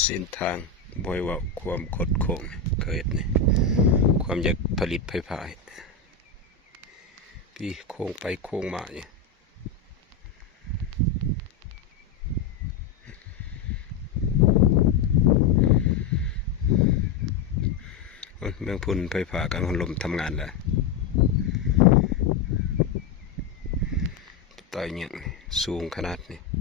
เส้นทางบ่อยว่าความคดโค้งเกิดนี่ความอยากผลิตไฟฟ้าพี่โค้งไปโค้งมาเนี่ยเมืองพุ่นไฟฟ้ากังหันลมทำงานแล้วต่อยอย่างสูงขนาดนี้